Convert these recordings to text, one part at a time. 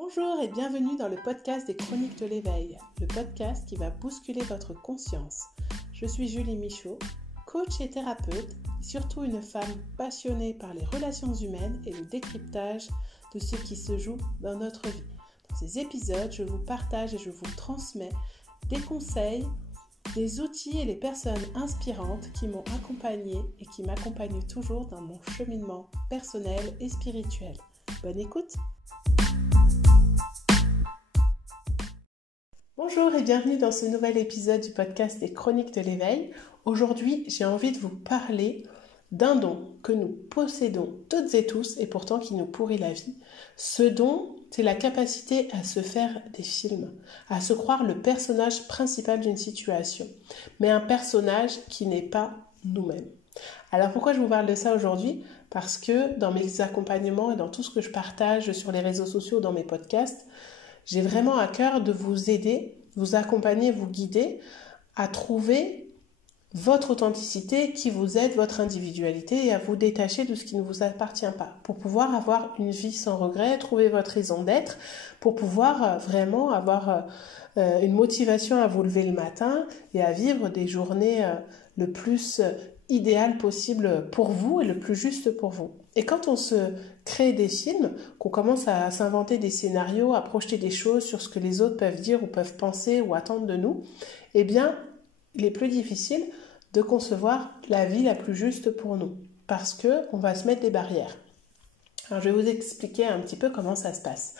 Bonjour et bienvenue dans le podcast des Chroniques de l'éveil, le podcast qui va bousculer votre conscience. Je suis Julie Michaud, coach et thérapeute, et surtout une femme passionnée par les relations humaines et le décryptage de ce qui se joue dans notre vie. Dans ces épisodes, je vous partage et je vous transmets des conseils, des outils et les personnes inspirantes qui m'ont accompagnée et qui m'accompagnent toujours dans mon cheminement personnel et spirituel. Bonne écoute! Bonjour et bienvenue dans ce nouvel épisode du podcast des Chroniques de l'éveil. Aujourd'hui, j'ai envie de vous parler d'un don que nous possédons toutes et tous et pourtant qui nous pourrit la vie. Ce don, c'est la capacité à se faire des films, à se croire le personnage principal d'une situation, mais un personnage qui n'est pas nous-mêmes. Alors pourquoi je vous parle de ça aujourd'hui ? Parce que dans mes accompagnements et dans tout ce que je partage sur les réseaux sociaux, dans mes podcasts, j'ai vraiment à cœur de vous aider, vous accompagner, vous guider à trouver votre authenticité, qui vous êtes, votre individualité et à vous détacher de ce qui ne vous appartient pas pour pouvoir avoir une vie sans regret, trouver votre raison d'être, pour pouvoir vraiment avoir une motivation à vous lever le matin et à vivre des journées le plus idéal possible pour vous et le plus juste pour vous. Et quand on se crée des films, qu'on commence à s'inventer des scénarios, à projeter des choses sur ce que les autres peuvent dire ou peuvent penser ou attendre de nous, eh bien, il est plus difficile de concevoir la vie la plus juste pour nous parce qu'on va se mettre des barrières. Alors, je vais vous expliquer un petit peu comment ça se passe.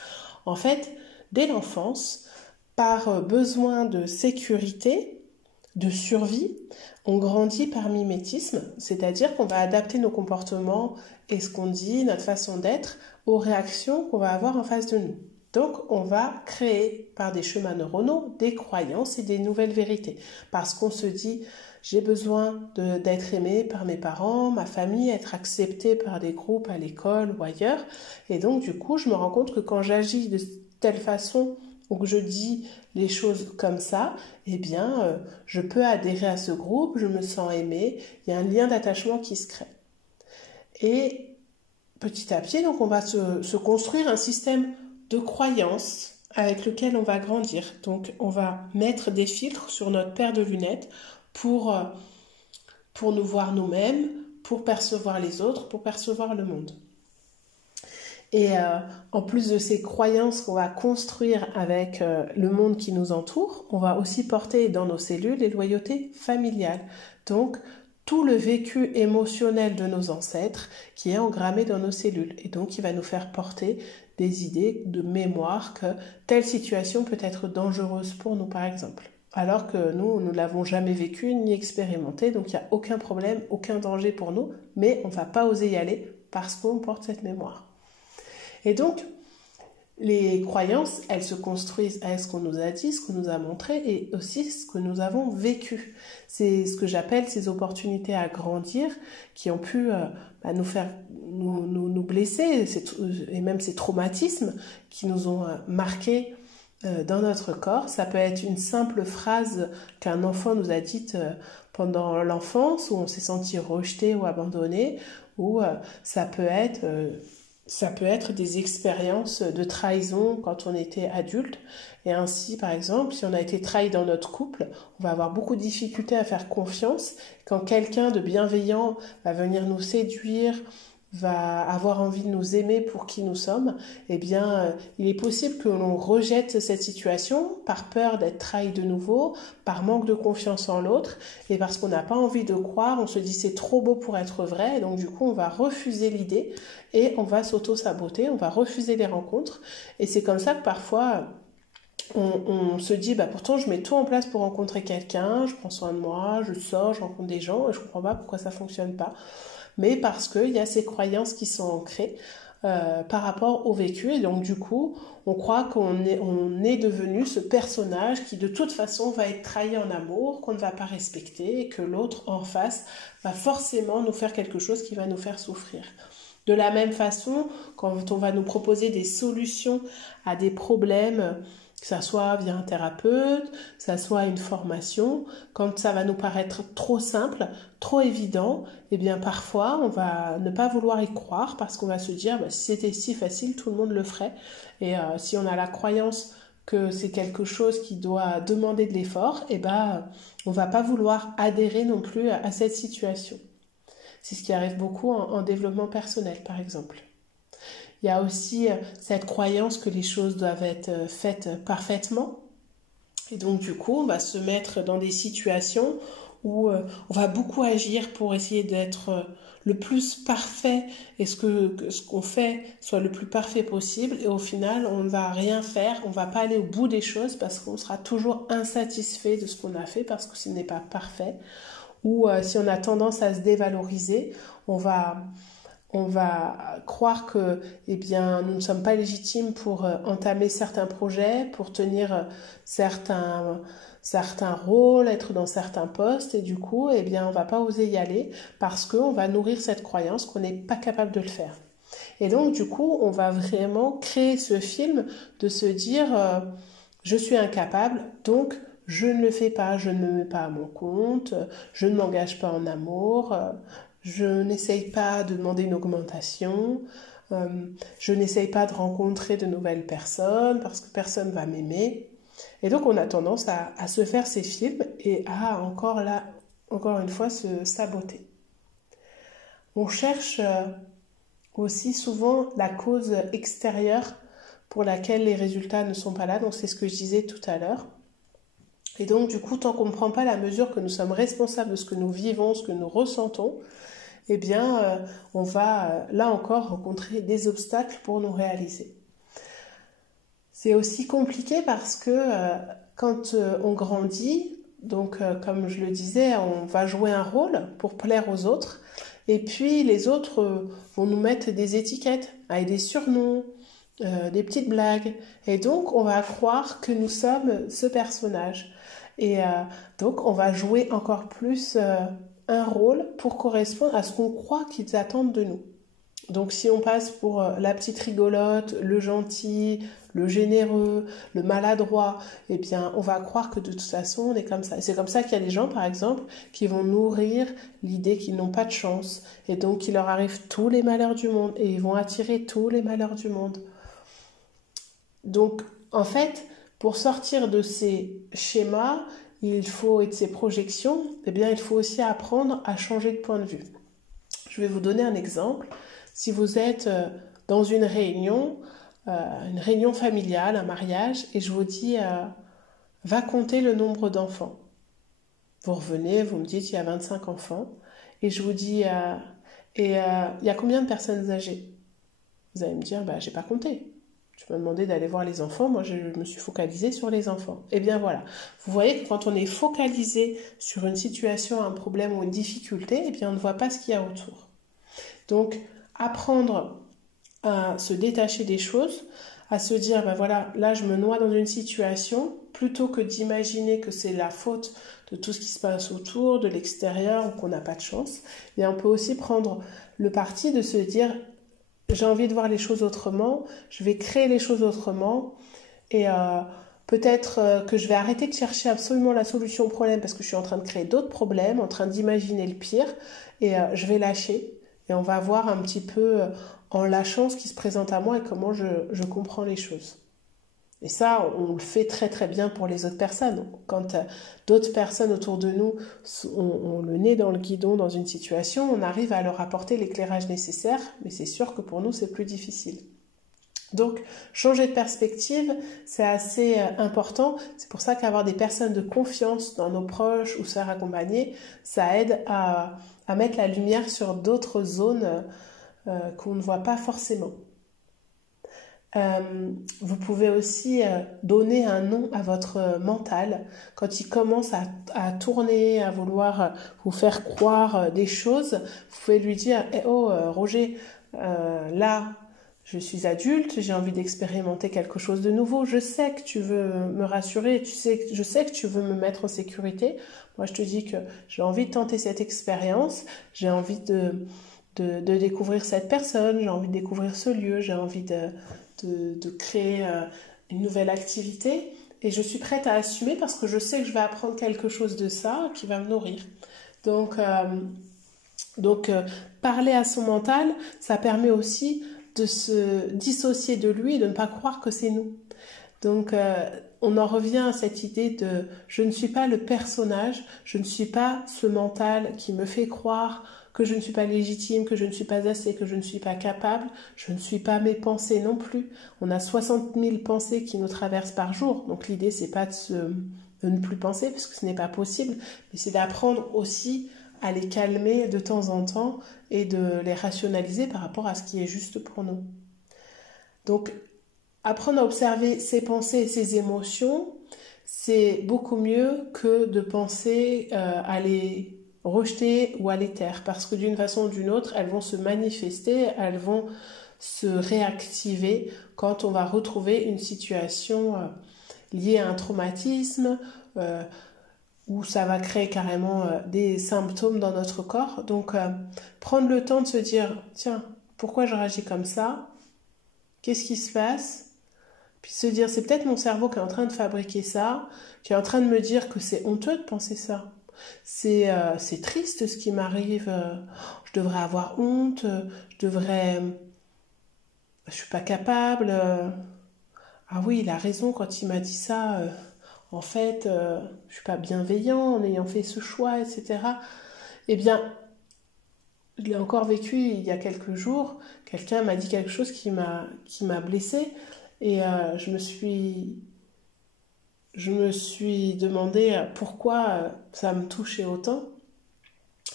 En fait, dès l'enfance, par besoin de sécurité, de survie, on grandit par mimétisme, c'est-à-dire qu'on va adapter nos comportements et ce qu'on dit, notre façon d'être, aux réactions qu'on va avoir en face de nous. Donc, on va créer par des chemins neuronaux des croyances et des nouvelles vérités. Parce qu'on se dit, j'ai besoin d'être aimé par mes parents, ma famille, être accepté par des groupes à l'école ou ailleurs. Et donc, du coup, je me rends compte que quand j'agis de telle façon ou que je dis les choses comme ça, eh bien, je peux adhérer à ce groupe, je me sens aimé, il y a un lien d'attachement qui se crée. Et petit à petit, donc, on va se construire un système de croyances avec lequel on va grandir. Donc, on va mettre des filtres sur notre paire de lunettes pour nous voir nous-mêmes, pour percevoir les autres, pour percevoir le monde. Et en plus de ces croyances qu'on va construire avec le monde qui nous entoure, on va aussi porter dans nos cellules les loyautés familiales. Donc, tout le vécu émotionnel de nos ancêtres qui est engrammé dans nos cellules. Et donc, il va nous faire porter des idées de mémoire que telle situation peut être dangereuse pour nous, par exemple. Alors que nous ne l'avons jamais vécu ni expérimenté, donc il n'y a aucun problème, aucun danger pour nous, mais on ne va pas oser y aller parce qu'on porte cette mémoire. Et donc, les croyances, elles se construisent avec ce qu'on nous a dit, ce qu'on nous a montré et aussi ce que nous avons vécu. C'est ce que j'appelle ces opportunités à grandir qui ont pu nous faire nous blesser et même ces traumatismes qui nous ont marqués dans notre corps. Ça peut être une simple phrase qu'un enfant nous a dite pendant l'enfance où on s'est senti rejeté ou abandonné, ou ça peut être des expériences de trahison quand on était adulte. Et ainsi, par exemple, si on a été trahi dans notre couple, on va avoir beaucoup de difficultés à faire confiance. Quand quelqu'un de bienveillant va venir nous séduire, va avoir envie de nous aimer pour qui nous sommes, eh bien, il est possible que l'on rejette cette situation par peur d'être trahi de nouveau, par manque de confiance en l'autre, et parce qu'on n'a pas envie de croire, on se dit c'est trop beau pour être vrai, et donc du coup on va refuser l'idée, et on va s'auto-saboter, on va refuser les rencontres, et c'est comme ça que parfois on se dit, pourtant je mets tout en place pour rencontrer quelqu'un, je prends soin de moi, je sors, je rencontre des gens, et je comprends pas pourquoi ça fonctionne pas. Mais parce qu'il y a ces croyances qui sont ancrées par rapport au vécu. Et donc, du coup, on croit qu'on est devenu ce personnage qui, de toute façon, va être trahi en amour, qu'on ne va pas respecter et que l'autre en face va forcément nous faire quelque chose qui va nous faire souffrir. De la même façon, quand on va nous proposer des solutions à des problèmes Que ça soit via un thérapeute, que ça soit une formation, quand ça va nous paraître trop simple, trop évident, eh bien parfois on va ne pas vouloir y croire parce qu'on va se dire si c'était si facile, tout le monde le ferait. Et si on a la croyance que c'est quelque chose qui doit demander de l'effort, eh ben on va pas vouloir adhérer non plus à cette situation. C'est ce qui arrive beaucoup en développement personnel, par exemple. Il y a aussi cette croyance que les choses doivent être faites parfaitement. Et donc, du coup, on va se mettre dans des situations où on va beaucoup agir pour essayer d'être le plus parfait et ce qu'on fait soit le plus parfait possible. Et au final, on ne va rien faire, on ne va pas aller au bout des choses parce qu'on sera toujours insatisfait de ce qu'on a fait parce que ce n'est pas parfait. Ou si on a tendance à se dévaloriser, on va croire que nous ne sommes pas légitimes pour entamer certains projets, pour tenir certains rôles, être dans certains postes, et du coup, on va pas oser y aller parce qu'on va nourrir cette croyance qu'on n'est pas capable de le faire. Et donc, du coup, on va vraiment créer ce film de se dire je suis incapable, donc je ne le fais pas, je ne me mets pas à mon compte, je ne m'engage pas en amour, je n'essaye pas de demander une augmentation, je n'essaye pas de rencontrer de nouvelles personnes parce que personne ne va m'aimer. Et donc on a tendance à se faire ces films et à encore une fois se saboter. On cherche aussi souvent la cause extérieure pour laquelle les résultats ne sont pas là, donc c'est ce que je disais tout à l'heure. Et donc du coup, tant qu'on ne prend pas la mesure que nous sommes responsables de ce que nous vivons, ce que nous ressentons, on va là encore rencontrer des obstacles pour nous réaliser. C'est aussi compliqué parce que quand on grandit, donc comme je le disais, on va jouer un rôle pour plaire aux autres, et puis les autres vont nous mettre des étiquettes avec des surnoms, des petites blagues, et donc on va croire que nous sommes ce personnage. Et donc on va jouer encore plus un rôle pour correspondre à ce qu'on croit qu'ils attendent de nous. Donc si on passe pour la petite rigolote, le gentil, le généreux, le maladroit, on va croire que de toute façon on est comme ça. Et c'est comme ça qu'il y a des gens par exemple qui vont nourrir l'idée qu'ils n'ont pas de chance et donc qu'il leur arrive tous les malheurs du monde et ils vont attirer tous les malheurs du monde. Donc en fait, pour sortir de ces schémas et de ces projections, il faut aussi apprendre à changer de point de vue. Je vais vous donner un exemple. Si vous êtes dans une réunion familiale, un mariage, et je vous dis va compter le nombre d'enfants. Vous revenez, vous me dites il y a 25 enfants, et je vous dis il y a combien de personnes âgées? Vous allez me dire j'ai pas compté. Tu m'as demandé d'aller voir les enfants, moi je me suis focalisée sur les enfants. Voilà, vous voyez que quand on est focalisé sur une situation, un problème ou une difficulté, on ne voit pas ce qu'il y a autour. Donc, apprendre à se détacher des choses, à se dire, là je me noie dans une situation, plutôt que d'imaginer que c'est la faute de tout ce qui se passe autour, de l'extérieur, ou qu'on n'a pas de chance, on peut aussi prendre le parti de se dire, j'ai envie de voir les choses autrement, je vais créer les choses autrement, et peut-être que je vais arrêter de chercher absolument la solution au problème, parce que je suis en train de créer d'autres problèmes, en train d'imaginer le pire, et je vais lâcher. Et on va voir un petit peu en lâchant ce qui se présente à moi et comment je comprends les choses. Et ça, on le fait très très bien pour les autres personnes. Quand d'autres personnes autour de nous ont le nez dans le guidon dans une situation, on arrive à leur apporter l'éclairage nécessaire, mais c'est sûr que pour nous, c'est plus difficile. Donc, changer de perspective, c'est assez important. C'est pour ça qu'avoir des personnes de confiance dans nos proches ou se faire accompagner, ça aide à mettre la lumière sur d'autres zones qu'on ne voit pas forcément. Vous pouvez aussi donner un nom à votre mental. Quand il commence à tourner, à vouloir vous faire croire des choses, vous pouvez lui dire « Roger, là, je suis adulte, j'ai envie d'expérimenter quelque chose de nouveau. Je sais que tu veux me rassurer, je sais que tu veux me mettre en sécurité. Moi, je te dis que j'ai envie de tenter cette expérience, j'ai envie de découvrir cette personne, j'ai envie de découvrir ce lieu, j'ai envie de créer une nouvelle activité et je suis prête à assumer parce que je sais que je vais apprendre quelque chose de ça qui va me nourrir. Donc, parler à son mental, ça permet aussi de se dissocier de lui et de ne pas croire que c'est nous. Donc, on en revient à cette idée de je ne suis pas le personnage, je ne suis pas ce mental qui me fait croire que je ne suis pas légitime, que je ne suis pas assez, que je ne suis pas capable, je ne suis pas mes pensées non plus. On a 60 000 pensées qui nous traversent par jour, donc l'idée c'est pas de ne plus penser, parce que ce n'est pas possible, mais c'est d'apprendre aussi à les calmer de temps en temps et de les rationaliser par rapport à ce qui est juste pour nous. Donc, apprendre à observer ses pensées et ses émotions, c'est beaucoup mieux que de penser à les rejeter ou à les taire, parce que d'une façon ou d'une autre, elles vont se manifester, elles vont se réactiver quand on va retrouver une situation liée à un traumatisme, où ça va créer carrément des symptômes dans notre corps. Donc, prendre le temps de se dire, tiens, pourquoi je réagis comme ça? Qu'est-ce qui se passe? Puis se dire, c'est peut-être mon cerveau qui est en train de fabriquer ça, qui est en train de me dire que c'est honteux de penser ça. C'est triste ce qui m'arrive, je devrais avoir honte, je suis pas capable. Ah oui, il a raison quand il m'a dit ça. En fait, je suis pas bienveillant en ayant fait ce choix, etc. Eh bien, je l'ai encore vécu il y a quelques jours. Quelqu'un m'a dit quelque chose qui m'a blessée et je me suis demandé pourquoi ça me touchait autant,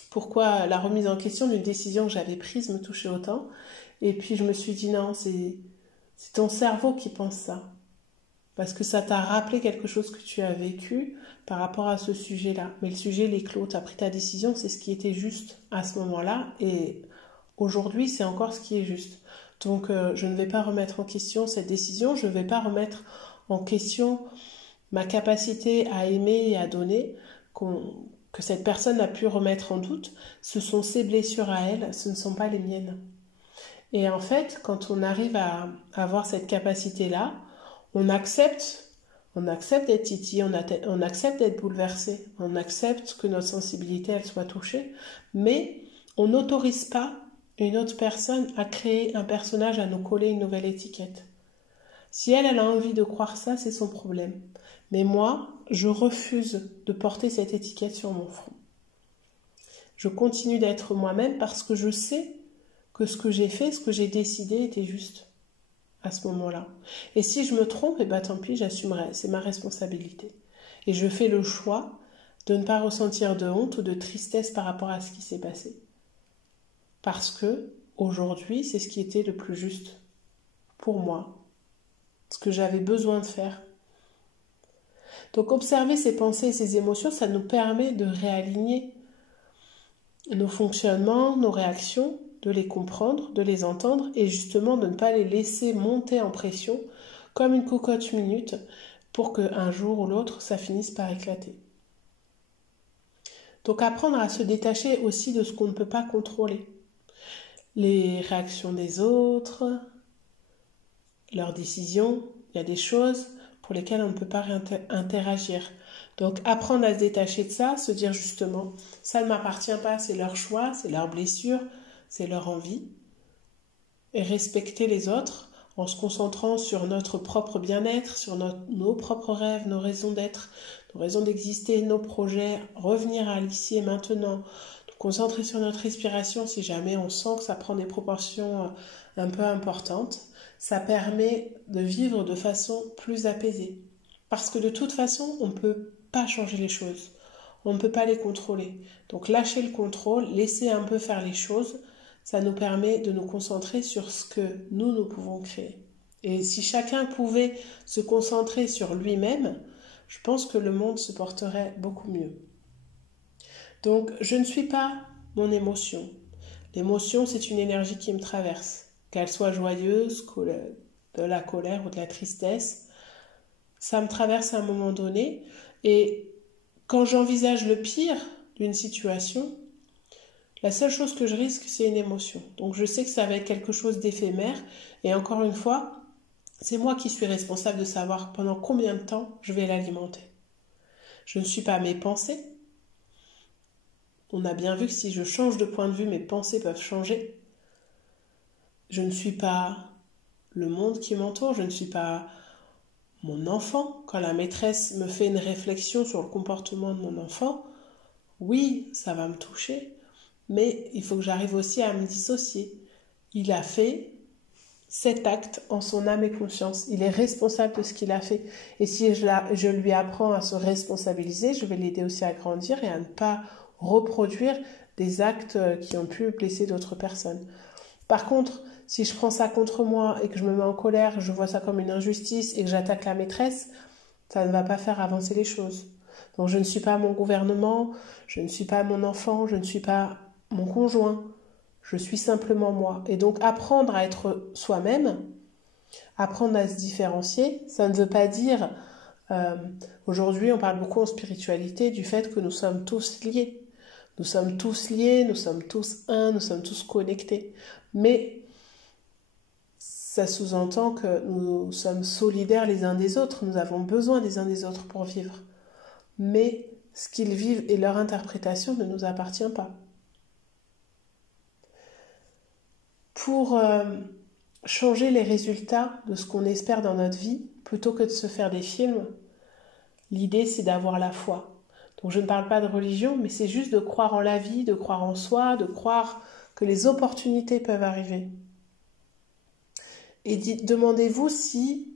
pourquoi la remise en question d'une décision que j'avais prise me touchait autant. Et puis je me suis dit non, c'est ton cerveau qui pense ça. Parce que ça t'a rappelé quelque chose que tu as vécu par rapport à ce sujet-là. Mais le sujet, il est clos. Tu as pris ta décision, c'est ce qui était juste à ce moment-là. Et aujourd'hui, c'est encore ce qui est juste. Donc, je ne vais pas remettre en question cette décision. Je ne vais pas remettre en question ma capacité à aimer et à donner, que cette personne a pu remettre en doute. Ce sont ses blessures à elle, ce ne sont pas les miennes. Et en fait, quand on arrive à avoir cette capacité-là, on accepte d'être titillé, on accepte d'être bouleversé, on accepte que notre sensibilité elle soit touchée, mais on n'autorise pas une autre personne à créer un personnage, à nous coller une nouvelle étiquette. Si elle a envie de croire ça, c'est son problème. Mais moi, je refuse de porter cette étiquette sur mon front. Je continue d'être moi-même parce que je sais que ce que j'ai fait, ce que j'ai décidé était juste à ce moment-là. Et si je me trompe, eh ben tant pis, j'assumerai, c'est ma responsabilité. Et je fais le choix de ne pas ressentir de honte ou de tristesse par rapport à ce qui s'est passé. Parce que aujourd'hui, c'est ce qui était le plus juste pour moi, ce que j'avais besoin de faire. Donc observer ses pensées et ses émotions, ça nous permet de réaligner nos fonctionnements, nos réactions, de les comprendre, de les entendre et justement de ne pas les laisser monter en pression comme une cocotte minute pour qu'un jour ou l'autre, ça finisse par éclater. Donc apprendre à se détacher aussi de ce qu'on ne peut pas contrôler. Les réactions des autres, leurs décisions, il y a des choses pour lesquelles on ne peut pas interagir. Donc apprendre à se détacher de ça, se dire justement, ça ne m'appartient pas, c'est leur choix, c'est leur blessure, c'est leur envie. Et respecter les autres en se concentrant sur notre propre bien-être, sur nos propres rêves, nos raisons d'être, nos raisons d'exister, nos projets, revenir à l'ici et maintenant, nous concentrer sur notre respiration si jamais on sent que ça prend des proportions un peu importantes. Ça permet de vivre de façon plus apaisée. Parce que de toute façon, on ne peut pas changer les choses. On ne peut pas les contrôler. Donc lâcher le contrôle, laisser un peu faire les choses, ça nous permet de nous concentrer sur ce que nous pouvons créer. Et si chacun pouvait se concentrer sur lui-même, je pense que le monde se porterait beaucoup mieux. Donc je ne suis pas mon émotion. L'émotion, c'est une énergie qui me traverse. Qu'elle soit joyeuse, de la colère ou de la tristesse, ça me traverse à un moment donné. Et quand j'envisage le pire d'une situation, la seule chose que je risque, c'est une émotion. Donc je sais que ça va être quelque chose d'éphémère. Et encore une fois, C'est moi qui suis responsable de savoir pendant combien de temps je vais l'alimenter. Je ne suis pas mes pensées. On a bien vu que si je change de point de vue, mes pensées peuvent changer. Je ne suis pas le monde qui m'entoure, je ne suis pas mon enfant. Quand la maîtresse me fait une réflexion sur le comportement de mon enfant, oui, ça va me toucher, mais il faut que j'arrive aussi à me dissocier. Il a fait cet acte en son âme et conscience. Il est responsable de ce qu'il a fait. Et si je lui apprends à se responsabiliser, je vais l'aider aussi à grandir et à ne pas reproduire des actes qui ont pu blesser d'autres personnes. Par contre, si je prends ça contre moi et que je me mets en colère, je vois ça comme une injustice et que j'attaque la maîtresse, ça ne va pas faire avancer les choses. Donc je ne suis pas mon gouvernement, je ne suis pas mon enfant, je ne suis pas mon conjoint. Je suis simplement moi. Et donc apprendre à être soi-même, apprendre à se différencier, ça ne veut pas dire, aujourd'hui on parle beaucoup en spiritualité du fait que nous sommes tous liés. Nous sommes tous liés, nous sommes tous un, nous sommes tous connectés. Mais ça sous-entend que nous sommes solidaires les uns des autres, nous avons besoin les uns des autres pour vivre. Mais ce qu'ils vivent et leur interprétation ne nous appartient pas. Pour changer les résultats de ce qu'on espère dans notre vie, plutôt que de se faire des films, l'idée c'est d'avoir la foi. Donc je ne parle pas de religion, mais c'est juste de croire en la vie, de croire en soi, de croire que les opportunités peuvent arriver. Et demandez-vous si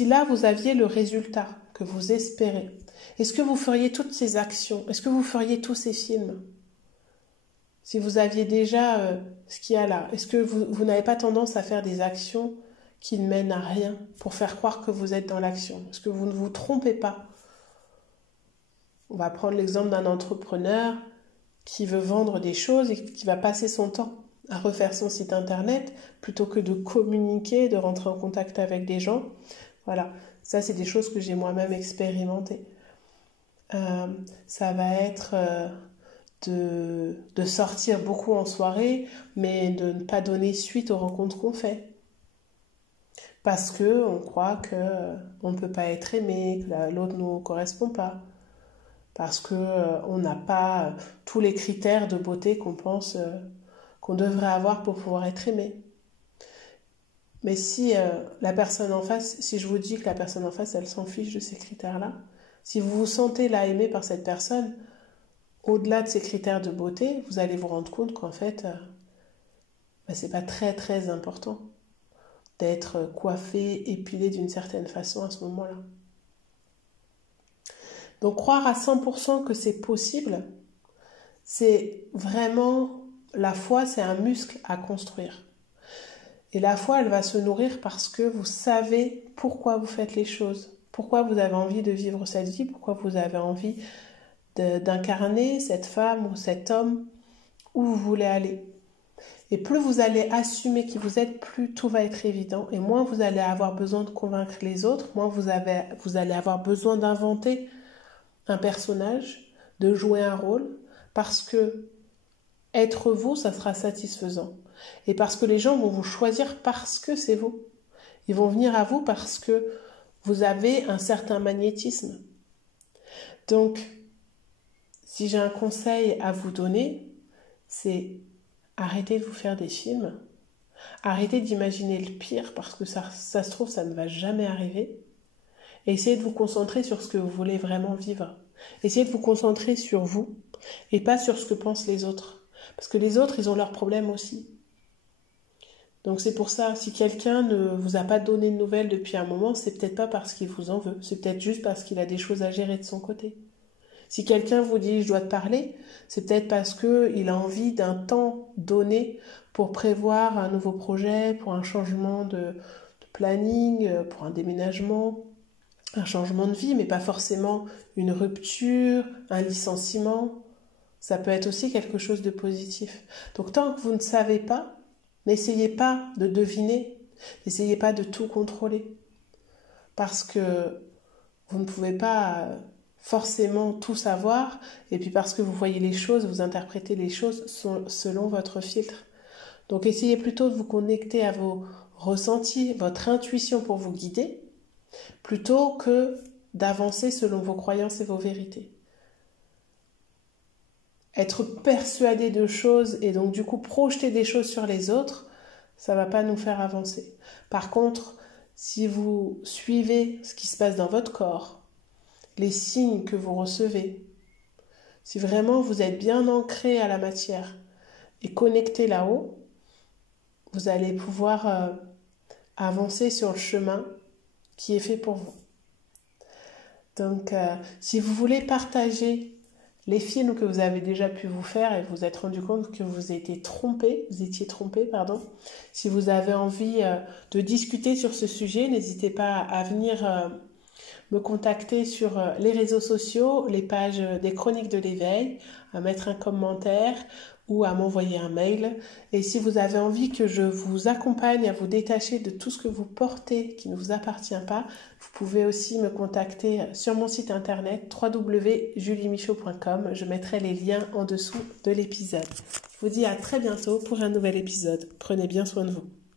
là vous aviez le résultat que vous espérez. Est-ce que vous feriez toutes ces actions? Est-ce que vous feriez tous ces films? Si vous aviez déjà ce qu'il y a là, est-ce que vous n'avez pas tendance à faire des actions qui ne mènent à rien pour faire croire que vous êtes dans l'action? Est-ce que vous ne vous trompez pas? On va prendre l'exemple d'un entrepreneur qui veut vendre des choses et qui va passer son temps à refaire son site internet plutôt que de communiquer, de rentrer en contact avec des gens. Voilà, ça c'est des choses que j'ai moi-même expérimentées. Ça va être de sortir beaucoup en soirée, mais de ne pas donner suite aux rencontres qu'on fait. Parce qu'on croit qu'on ne peut pas être aimé, que l'autre ne nous correspond pas. Parce qu'on n'a pas tous les critères de beauté qu'on pense qu'on devrait avoir pour pouvoir être aimé. Mais si la personne en face, si je vous dis que la personne en face, elle s'en fiche de ces critères-là, si vous vous sentez là aimé par cette personne, au-delà de ces critères de beauté, vous allez vous rendre compte qu'en fait, c'est pas très très important d'être coiffé, épilé d'une certaine façon à ce moment-là. Donc croire à 100% que c'est possible, c'est vraiment, la foi, c'est un muscle à construire. Et la foi, elle va se nourrir parce que vous savez pourquoi vous faites les choses, pourquoi vous avez envie de vivre cette vie, pourquoi vous avez envie d'incarner cette femme ou cet homme où vous voulez aller. Et plus vous allez assumer qui vous êtes, plus tout va être évident. Et moins vous allez avoir besoin de convaincre les autres, moins vous allez avoir besoin d'inventer un personnage, de jouer un rôle, parce que être vous, ça sera satisfaisant. Et parce que les gens vont vous choisir parce que c'est vous. Ils vont venir à vous parce que vous avez un certain magnétisme. Donc, si j'ai un conseil à vous donner, c'est arrêtez de vous faire des films, arrêtez d'imaginer le pire parce que ça se trouve, ça ne va jamais arriver. Et essayez de vous concentrer sur ce que vous voulez vraiment vivre. Essayez de vous concentrer sur vous et pas sur ce que pensent les autres. Parce que les autres, ils ont leurs problèmes aussi. Donc c'est pour ça, si quelqu'un ne vous a pas donné de nouvelles depuis un moment, c'est peut-être pas parce qu'il vous en veut. C'est peut-être juste parce qu'il a des choses à gérer de son côté. Si quelqu'un vous dit « je dois te parler », c'est peut-être parce qu'il a envie d'un temps donné pour prévoir un nouveau projet, pour un changement de planning, pour un déménagement, un changement de vie, mais pas forcément une rupture, un licenciement. Ça peut être aussi quelque chose de positif. Donc tant que vous ne savez pas, n'essayez pas de deviner, n'essayez pas de tout contrôler. Parce que vous ne pouvez pas forcément tout savoir, et puis parce que vous voyez les choses, vous interprétez les choses selon votre filtre. Donc essayez plutôt de vous connecter à vos ressenti, votre intuition pour vous guider, plutôt que d'avancer selon vos croyances et vos vérités. Être persuadé de choses et donc du coup projeter des choses sur les autres, ça ne va pas nous faire avancer. Par contre, si vous suivez ce qui se passe dans votre corps, les signes que vous recevez, si vraiment vous êtes bien ancré à la matière et connecté là-haut, vous allez pouvoir avancer sur le chemin qui est fait pour vous. Donc, si vous voulez partager les films que vous avez déjà pu vous faire et vous vous êtes rendu compte que vous étiez trompé, si vous avez envie de discuter sur ce sujet, n'hésitez pas à venir me contacter sur les réseaux sociaux, les pages des Chroniques de l'éveil, à mettre un commentaire ou à m'envoyer un mail. Et si vous avez envie que je vous accompagne à vous détacher de tout ce que vous portez qui ne vous appartient pas, vous pouvez aussi me contacter sur mon site internet www.juliemichaud.com. Je mettrai les liens en dessous de l'épisode. Je vous dis à très bientôt pour un nouvel épisode. Prenez bien soin de vous.